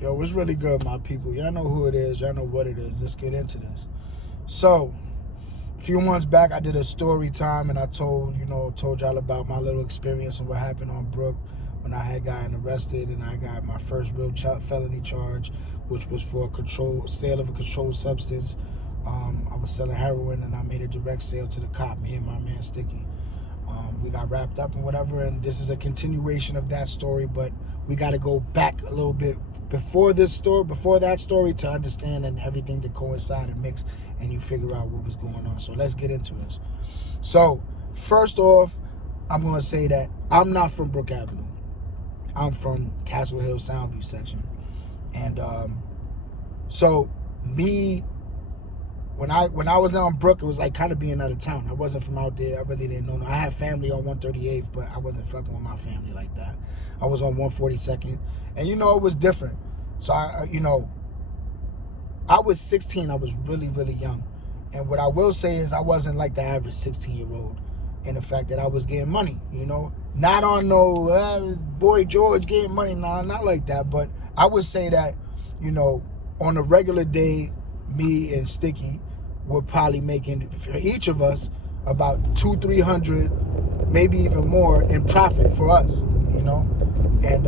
Yo, what's really good, my people? Y'all know who it is. Y'all know what it is. Let's get into this. So, a few months back, I did a story time, and I told y'all about my little experience and what happened on Brook when I had gotten arrested, and I got my first real felony charge, which was for sale of a controlled substance. I was selling heroin, and I made a direct sale to the cop, me and my man Sticky. We got wrapped up and whatever, and this is a continuation of that story, but we got to go back a little bit before that story to understand and everything to coincide and mix, and you figure out what was going on. So let's get into this. So first off, I'm going to say that I'm not from Brook Avenue. I'm from Castle Hill Soundview section. And so me, when I was on Brook, it was like kind of being out of town. I wasn't from out there. I really didn't know. I had family on 138th, but I wasn't fucking with my family like that. I was on 142nd, and it was different. So I was 16. I was really, really young. And what I will say is I wasn't like the average 16-year-old in the fact that I was getting money, Not on no Boy George getting money, nah, not like that. But I would say that, on a regular day, me and Sticky were probably making, for each of us, about $200-300, maybe even more in profit for us, And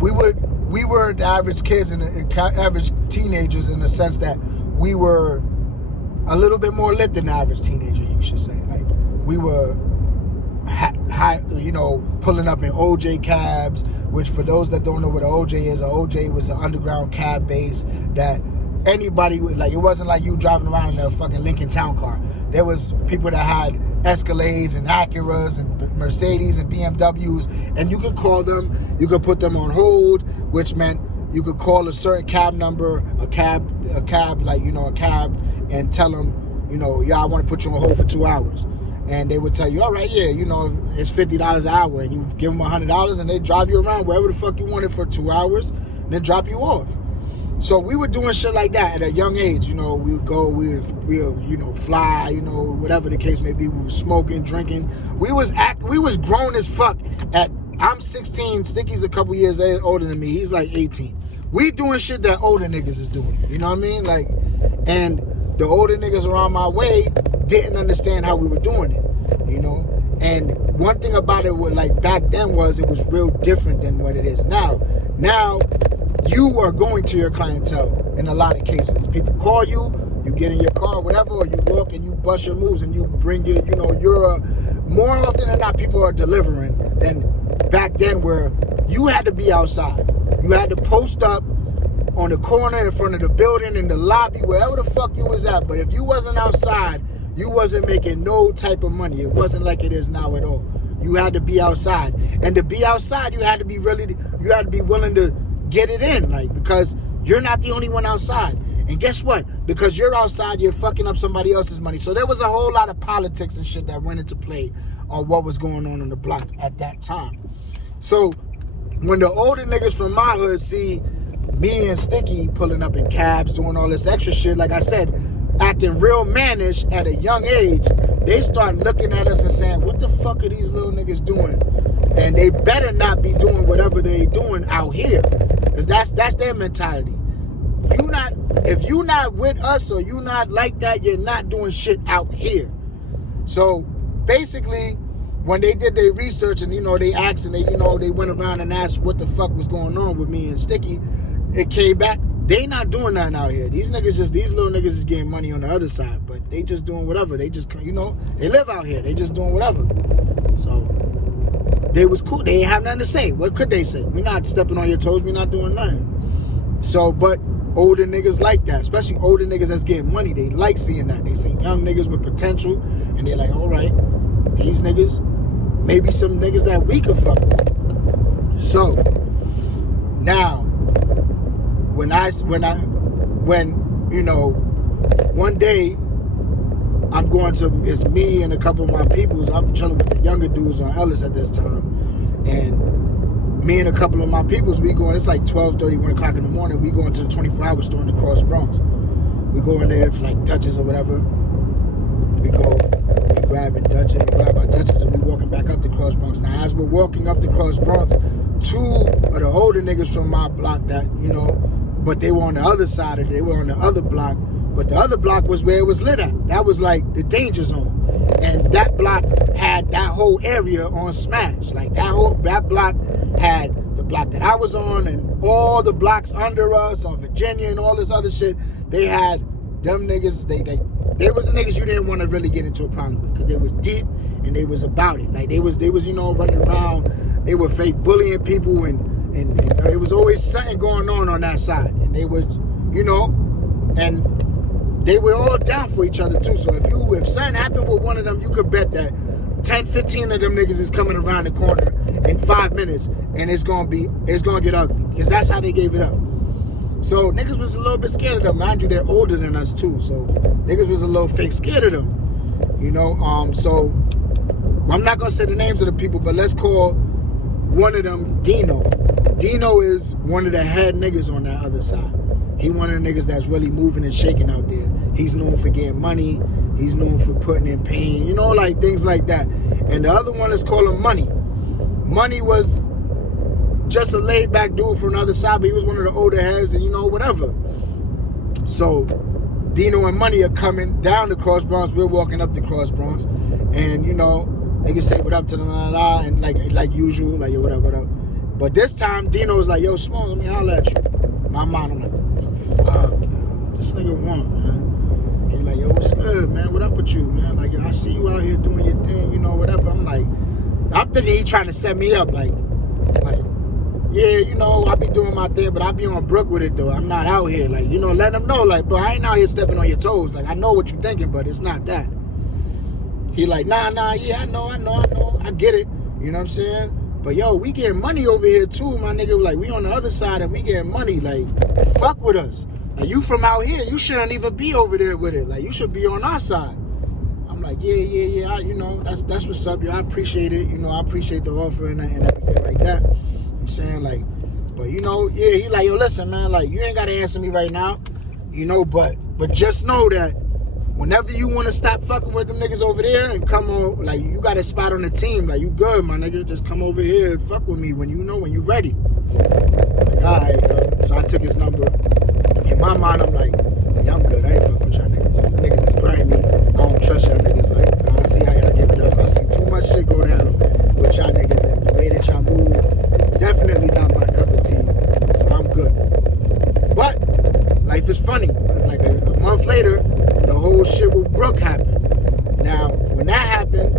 we were the average kids and the average teenagers in the sense that we were a little bit more lit than the average teenager, you should say. Like, we were high, pulling up in OJ cabs, which for those that don't know what an OJ is, an OJ was an underground cab base that anybody would, like, it wasn't like you driving around in a fucking Lincoln Town car. There was people that had Escalades and Acuras and Mercedes and BMWs, and you could call them, you could put them on hold, which meant you could call a certain cab number, a cab, and tell them, I want to put you on hold for 2 hours. And they would tell you, all right, yeah, it's $50 an hour, and you give them $100, and they drive you around wherever the fuck you wanted for 2 hours, and then drop you off. So we were doing shit like that at a young age. We would go, we would fly, whatever the case may be. We were smoking, drinking. We was grown as fuck. I'm 16. Sticky's a couple years older than me. He's like 18. We doing shit that older niggas is doing. You know what I mean? Like, and the older niggas around my way didn't understand how we were doing it. And one thing about it, like back then, was it was real different than what it is now. Now, you are going to your clientele in a lot of cases. People call you, you get in your car, whatever, or you walk and you bust your moves and you bring your, more often than not, people are delivering than back then where you had to be outside. You had to post up on the corner in front of the building, in the lobby, wherever the fuck you was at. But if you wasn't outside, you wasn't making no type of money. It wasn't like it is now at all. You had to be outside. And to be outside, you had to be willing to get it in, like, because you're not the only one outside. And guess what? Because you're outside, you're fucking up somebody else's money. So there was a whole lot of politics and shit that went into play on what was going on the block at that time. So when the older niggas from my hood see me and Sticky pulling up in cabs, doing all this extra shit, like I said, acting real mannish at a young age, they start looking at us and saying, what the fuck are these little niggas doing? And they better not be doing whatever they doing out here. Because that's their mentality. If you not with us or you not like that, you're not doing shit out here. So basically, when they did their research and they asked and they went around and asked what the fuck was going on with me and Sticky, it came back. They not doing nothing out here. These little niggas is getting money on the other side, but they just doing whatever. They just, they live out here. They just doing whatever. So they was cool. They ain't have nothing to say. What could they say? We not stepping on your toes. We not doing nothing. So, but older niggas like that, especially older niggas that's getting money. They like seeing that. They see young niggas with potential, and they're like, all right, these niggas, maybe some niggas that we could fuck with. So now, one day it's me and a couple of my peoples. I'm chilling with the younger dudes on Ellis at this time, and me and a couple of my peoples, we going, it's like 12:30, 1 o'clock in the morning, we going to the 24-hour store in the Cross Bronx. We go in there for like Dutchess or whatever. We go grabbing Dutch and grab our Dutches, and we walking back up the Cross Bronx. Now, as we're walking up the Cross Bronx, two of the older niggas from my block that, you know, but they were on the other side of it. They were on the other block. But the other block was where it was lit at. That was like the danger zone. And that block had that whole area on smash. Like that block had the block that I was on and all the blocks under us on Virginia and all this other shit. They had them niggas, they was the niggas you didn't want to really get into a problem with because they was deep and they was about it. Like they was, you know, running around. They were fake bullying people and it was always something going on that side. And they was, you know, and they were all down for each other too. So if something happened with one of them, you could bet that 10, 15 of them niggas is coming around the corner in 5 minutes and it's gonna get ugly. Because that's how they gave it up. So niggas was a little bit scared of them. Mind you, they're older than us too. So niggas was a little fake scared of them. You know, so I'm not gonna say the names of the people, but let's call one of them Dino. Dino is one of the head niggas on that other side. He one of the niggas that's really moving and shaking out there. He's known for getting money. He's known for putting in pain. You know, like things like that. And the other one, let's call him Money. Money was just a laid back dude from the other side, but he was one of the older heads and, you know, whatever. So Dino and Money are coming down the Cross Bronx. We're walking up the Cross Bronx. And, you know, niggas say what up to them, and like usual, like, yo, whatever. But this time, Dino's like, yo, Small, let me holler at you. My mind, I'm like, fuck, yo, this nigga want, man. He like, yo, what's good, man? What up with you, man? Like, yo, I see you out here doing your thing, you know, whatever. I'm thinking he trying to set me up, like, yeah, you know, I be doing my thing, but I be on Brook with it, though. I'm not out here, like, you know, letting him know, like, bro, I ain't out here stepping on your toes. Like, I know what you thinking, but it's not that. He like, nah, yeah, I know, I get it. You know what I'm saying? But yo, we getting money over here too, my nigga. Like, we on the other side and we getting money. Like, fuck with us. Like, you from out here, you shouldn't even be over there with it. Like, you should be on our side. I'm like, yeah. You know, that's what's up, yo. I appreciate it. You know, I appreciate the offer and everything like that. I'm saying, like, but you know, yeah, he like, yo, listen, man, like, you ain't gotta answer me right now. You know, but just know that whenever you want to stop fucking with them niggas over there and come on, like, you got a spot on the team, like, you good, my nigga, just come over here and fuck with me when you ready. Like, all right, bro. So I took his number. In my mind, I'm like, yeah, I'm good. I ain't fucking with y'all niggas. Y'all niggas is grimy. I don't trust y'all niggas. Like, I see how y'all give it up. I see too much shit go down with y'all niggas, and the way that y'all move is definitely not my cup of tea. So I'm good. But life is funny, because like a month later, the whole shit with Brooke happened. Now, when that happened,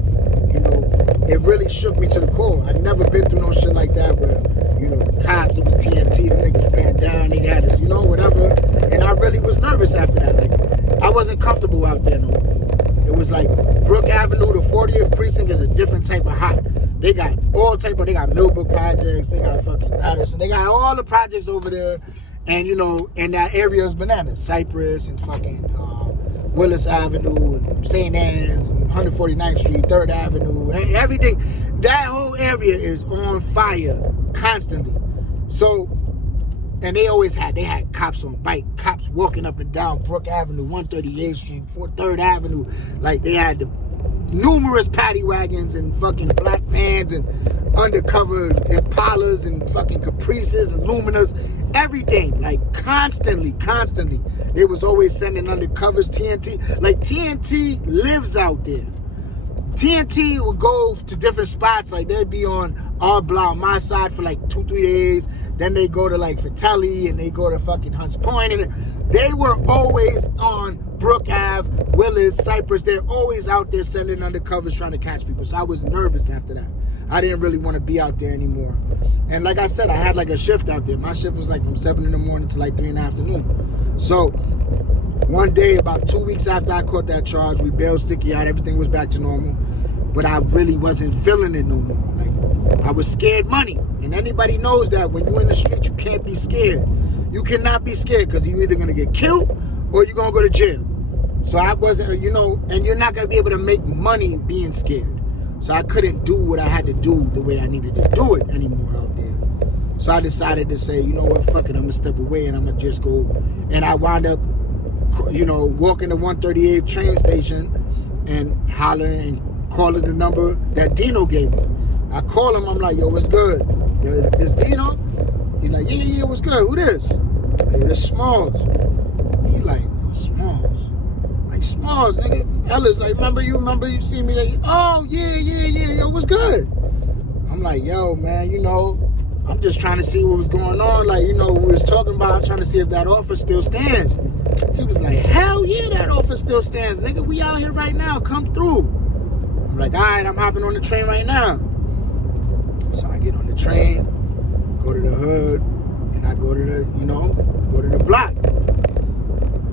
you know, it really shook me to the core. I'd never been through no shit like that where, you know, the cops, it was TNT, the niggas ran down, they had us, you know, whatever. And I really was nervous after that. Like, I wasn't comfortable out there no more. It was like Brook Avenue, the 40th precinct is a different type of hot. They got they got Millbrook projects, they got fucking Patterson, they got all the projects over there. And, you know, and that area is bananas. Cypress and fucking Willis Avenue and St. Anne's and 149th Street, 3rd Avenue, everything. That whole area is on fire constantly. So, and they had cops on bike, cops walking up and down Brook Avenue, 138th Street, 3rd Avenue. Like, they had the numerous paddy wagons and fucking black vans and undercover Impalas and fucking Caprices and Luminas, everything, like constantly. They was always sending undercovers, TNT. Like, TNT lives out there. TNT would go to different spots, like they'd be on our block, my side for like 2-3 days. Then they go to like Fratelli and they go to fucking Hunts Point, and they were always on Brook Ave, Willis, Cypress. They're always out there sending undercovers trying to catch people. So I was nervous after that. I didn't really want to be out there anymore. And like I said, I had like a shift out there. My shift was like from 7 in the morning to like 3 in the afternoon. So one day, about 2 weeks after I caught that charge, we bailed Sticky out. Everything was back to normal. But I really wasn't feeling it no more. Like, I was scared money. And anybody knows that when you're in the street, you can't be scared. You cannot be scared because you're either going to get killed or you're going to go to jail. So I wasn't, you know, and you're not going to be able to make money being scared. So I couldn't do what I had to do the way I needed to do it anymore out there. So I decided to say, you know what, fuck it, I'm going to step away and I'm going to just go. And I wound up, you know, walking to 138th train station and hollering and calling the number that Dino gave me. I call him, I'm like, yo, what's good? Yo, this Dino? He like, yeah, what's good? Who this? Like, this Smalls. He like, Smalls? Like, Smalls, nigga. Ellis, like, remember you see me? Like, oh, yeah, yo, what's good? I'm like, yo, man, you know, I'm just trying to see what was going on. Like, you know, we was talking about, I'm trying to see if that offer still stands. He was like, hell yeah, that offer still stands. Nigga, we out here right now. Come through. I'm like, all right, I'm hopping on the train right now. So I get on the train, go to the hood, and I go to the block.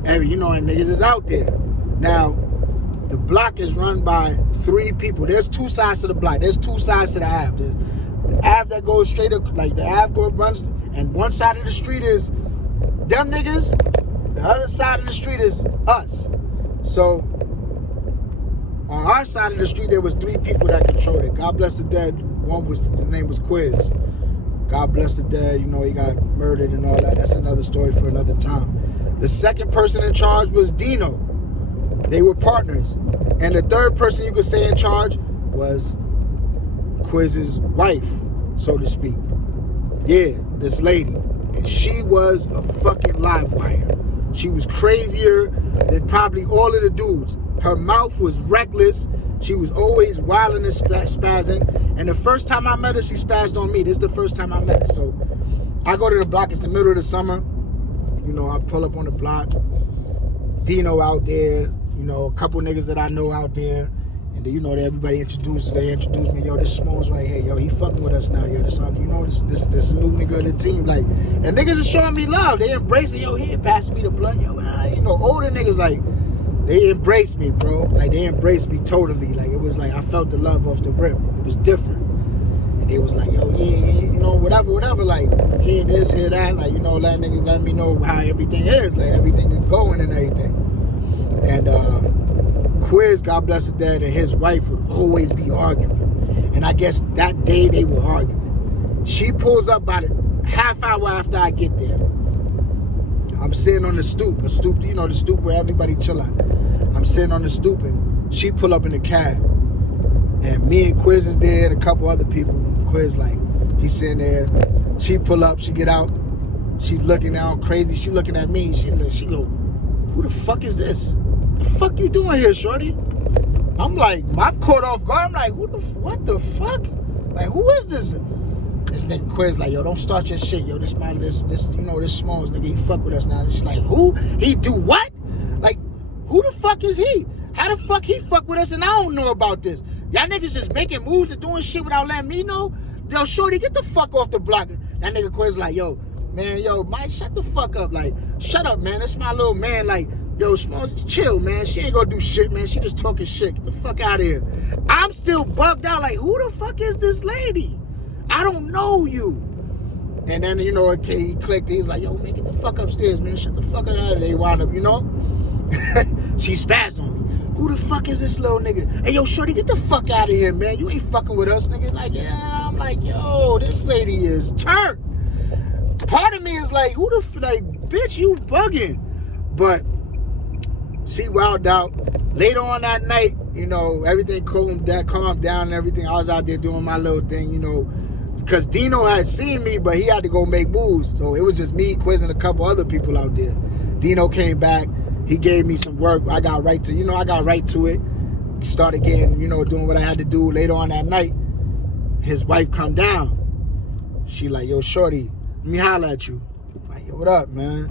And, you know, and niggas is out there. Now, the block is run by 3 people. There's 2 sides to the block. There's 2 sides to the Ave. The Ave that goes straight up, like the Ave runs, and one side of the street is them niggas. The other side of the street is us. So, on our side of the street, there was 3 people that controlled it. God bless the dead. The name was Quiz. God bless the dead. You know, he got murdered and all that. That's another story for another time. The second person in charge was Dino. They were partners. And the third person you could say in charge was Quiz's wife, so to speak. Yeah, this lady. And she was a fucking live wire. She was crazier than probably all of the dudes. Her mouth was reckless. She was always wilding and spazzing. And the first time I met her, she spazzed on me. This is the first time I met her. So I go to the block. It's the middle of the summer. You know, I pull up on the block. Dino out there. You know, a couple niggas that I know out there. And then, you know, everybody introduced me. Yo, this Smalls right here. Yo, he fucking with us now. Yo, this all, you know, this new nigga of the team. Like, and niggas is showing me love. They embrace it. Yo, here, pass me the blunt. Yo, you know, older niggas, like, they embraced me, bro. Like, they embraced me totally. Like, it was like, I felt the love off the rip. It was different. And they was like, yo, yeah, you know, whatever. Like, hear this, hear that. Like, you know, let me know how everything is. Like, everything is going and everything. And, Quiz, God bless the dead, and his wife would always be arguing. And I guess that day they were arguing. She pulls up about a half hour after I get there. I'm sitting on the stoop, you know, the stoop where everybody chill at. I'm sitting on the stoop, and she pull up in the cab. And me and Quiz is there, and a couple other people. Quiz, like, he's sitting there. She pull up, she get out. She looking out crazy. She looking at me. She go, who the fuck is this? The fuck you doing here, shorty? I'm like, I'm caught off guard. I'm like, what the fuck? Like, who is this? This nigga Quiz like, yo, don't start your shit, yo. This you know, this Smalls nigga, he fuck with us now. She's like, who? He do what? Like, who the fuck is he? How the fuck he fuck with us and I don't know about this? Y'all niggas just making moves and doing shit without letting me know? Yo, shorty, get the fuck off the block. That nigga Quiz like, yo, man, Mike, shut the fuck up. Like, shut up, man. That's my little man. Like, yo, Smalls, chill, man. She ain't gonna do shit, man. She just talking shit. Get the fuck out of here. I'm still bugged out. Like, who the fuck is this lady? I don't know you. And then, you know, he clicked. He's like, yo, man, get the fuck upstairs, man. Shut the fuck out of there. They wound up, you know? She spazzed on me. Who the fuck is this little nigga? Hey, yo, shorty, get the fuck out of here, man. You ain't fucking with us, nigga. Like, yeah. I'm like, yo, this lady is turned. Part of me is like, bitch, you bugging. But she wilded out. Later on that night, you know, everything calmed down and everything. I was out there doing my little thing, you know, because Dino had seen me, but he had to go make moves. So it was just me, Quiz, and a couple other people out there. Dino came back. He gave me some work. I got right to it. Started getting, you know, doing what I had to do. Later on that night, his wife come down. She like, yo, shorty, let me holler at you. I'm like, yo, what up, man?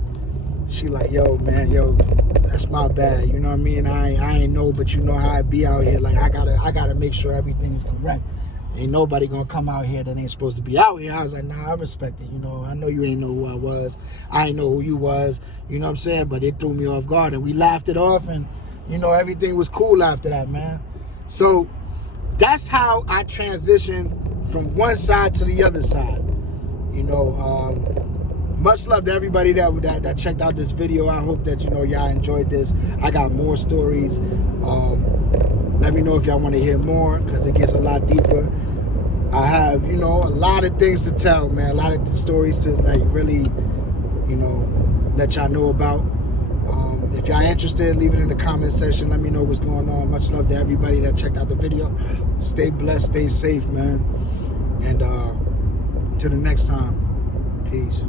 She like, yo, man, that's my bad. You know what I mean? I ain't know, but you know how I be out here. Like, I gotta make sure everything is correct. Ain't nobody gonna come out here that ain't supposed to be out here. I was like, nah, I respect it. You know, I know you ain't know who I was. I ain't know who you was. You know what I'm saying? But it threw me off guard, and we laughed it off, and, you know, everything was cool after that, man. So that's how I transitioned from one side to the other side. You know, much love to everybody that checked out this video. I hope that, you know, y'all enjoyed this. I got more stories. Let me know if y'all want to hear more, because it gets a lot deeper. I have, you know, a lot of things to tell, man. A lot of stories to, like, really, you know, let y'all know about. If y'all interested, leave it in the comment section. Let me know what's going on. Much love to everybody that checked out the video. Stay blessed, stay safe, man. And till the next time, peace.